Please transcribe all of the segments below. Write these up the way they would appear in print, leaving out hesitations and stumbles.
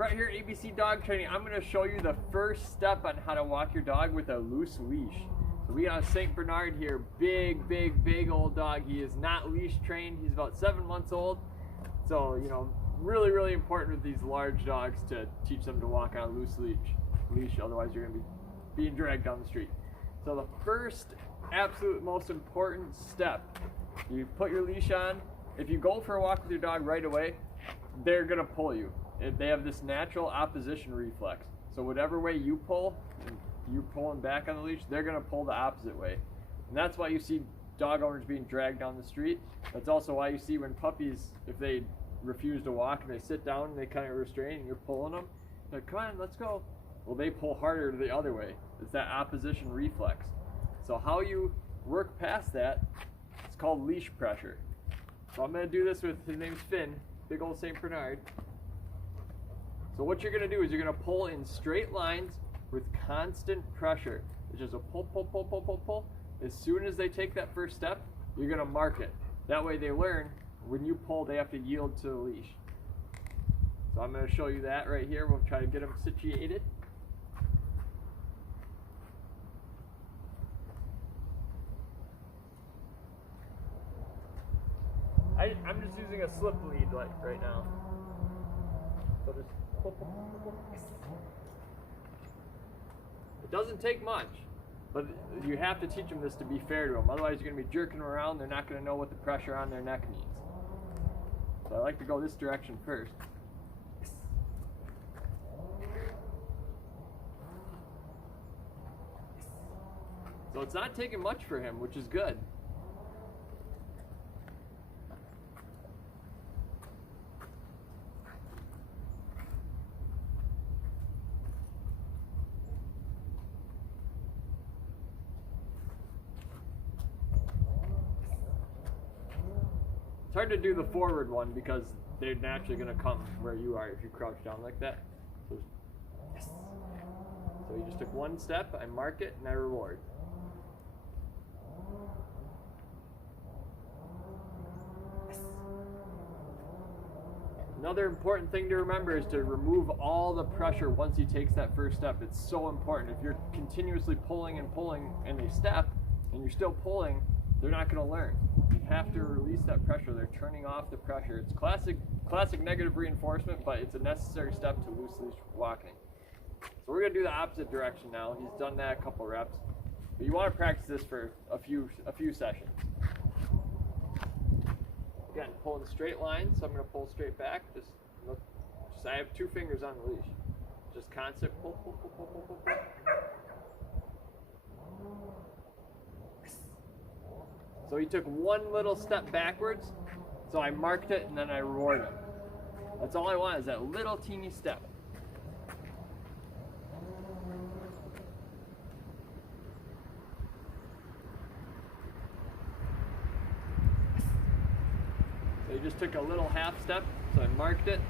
Right here at ABC Dog Training, I'm going to show you the first step on how to walk your dog with a loose leash. So we got a St. Bernard here, big old dog. He is not leash trained. He's about 7 months old. So, you know, really important with these large dogs to teach them to walk on a loose leash. Otherwise you're going to be being dragged down the street. So the first, absolute most important step, you put your leash on. If you go for a walk with your dog right away, they're going to pull you. They have this natural opposition reflex. So whatever way you pull, you're pulling back on the leash, they're going to pull the opposite way. And that's why you see dog owners being dragged down the street. That's also why you see when puppies, if they refuse to walk and they sit down and they kind of restrain and you're pulling them, they're like, come on, let's go. Well, they pull harder the other way. It's that opposition reflex. So how you work past that, it's called leash pressure. So I'm going to do this with, his name's Finn, big old St. Bernard. So what you're going to do is you're going to pull in straight lines with constant pressure. It's just a pull. As soon as they take that first step, you're going to mark it. That way they learn when you pull, they have to yield to the leash. So I'm going to show you that right here. We'll try to get them situated. I'm just using a slip lead right now. So just pull. It doesn't take much, but you have to teach them this to be fair to them. Otherwise you're going to be jerking them around. They're not going to know what the pressure on their neck means. So I like to go this direction first. So it's not taking much for him, which is good. It's hard to do the forward one because they're naturally going to come where you are if you crouch down like that. So, yes. So you just took one step, I mark it, and I reward. Yes. Another important thing to remember is to remove all the pressure once he takes that first step. It's so important. If you're continuously pulling and they step, and you're still pulling, they're not going to learn. You have to release that pressure. They're turning off the pressure. It's classic negative reinforcement, but it's a necessary step to loose leash walking. So we're going to do the opposite direction now. He's done that a couple reps. But you want to practice this for a few sessions. Again, pulling straight lines, so I'm going to pull straight back. I have 2 fingers on the leash. Just constant pull. So he took one little step backwards, so I marked it and then I rewarded him. That's all I want, is that little teeny step. So he just took a little half step, so I marked it.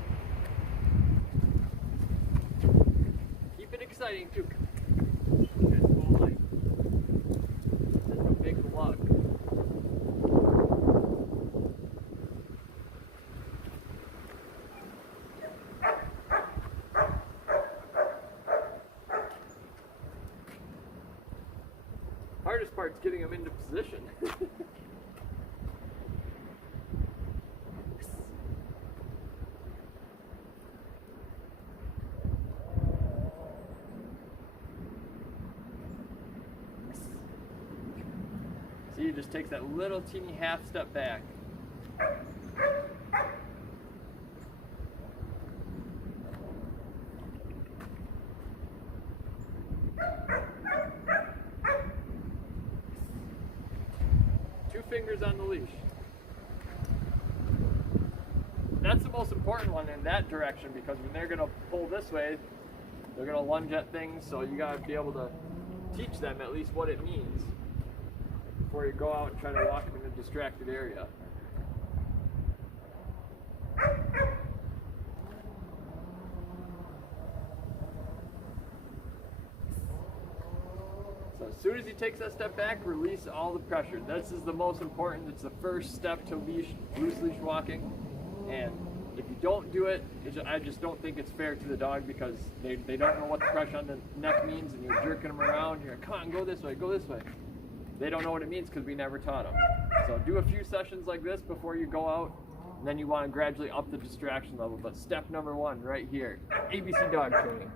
Keep it exciting too. Just a big lug. Hardest part's getting them into position. See, he just takes that little teeny half step back. Fingers on the leash. That's the most important one in that direction, because when they're going to pull this way, they're going to lunge at things, so you got to be able to teach them at least what it means before you go out and try to walk them in a distracted area. So as soon as he takes that step back, release all the pressure. This is the most important. It's the first step to loose leash walking. And if you don't do it, I just don't think it's fair to the dog, because they don't know what the pressure on the neck means, and you're jerking them around. You're like, come on, go this way, go this way. They don't know what it means because we never taught them. So do a few sessions like this before you go out, and then you want to gradually up the distraction level. But step number 1 right here, ABC dog training.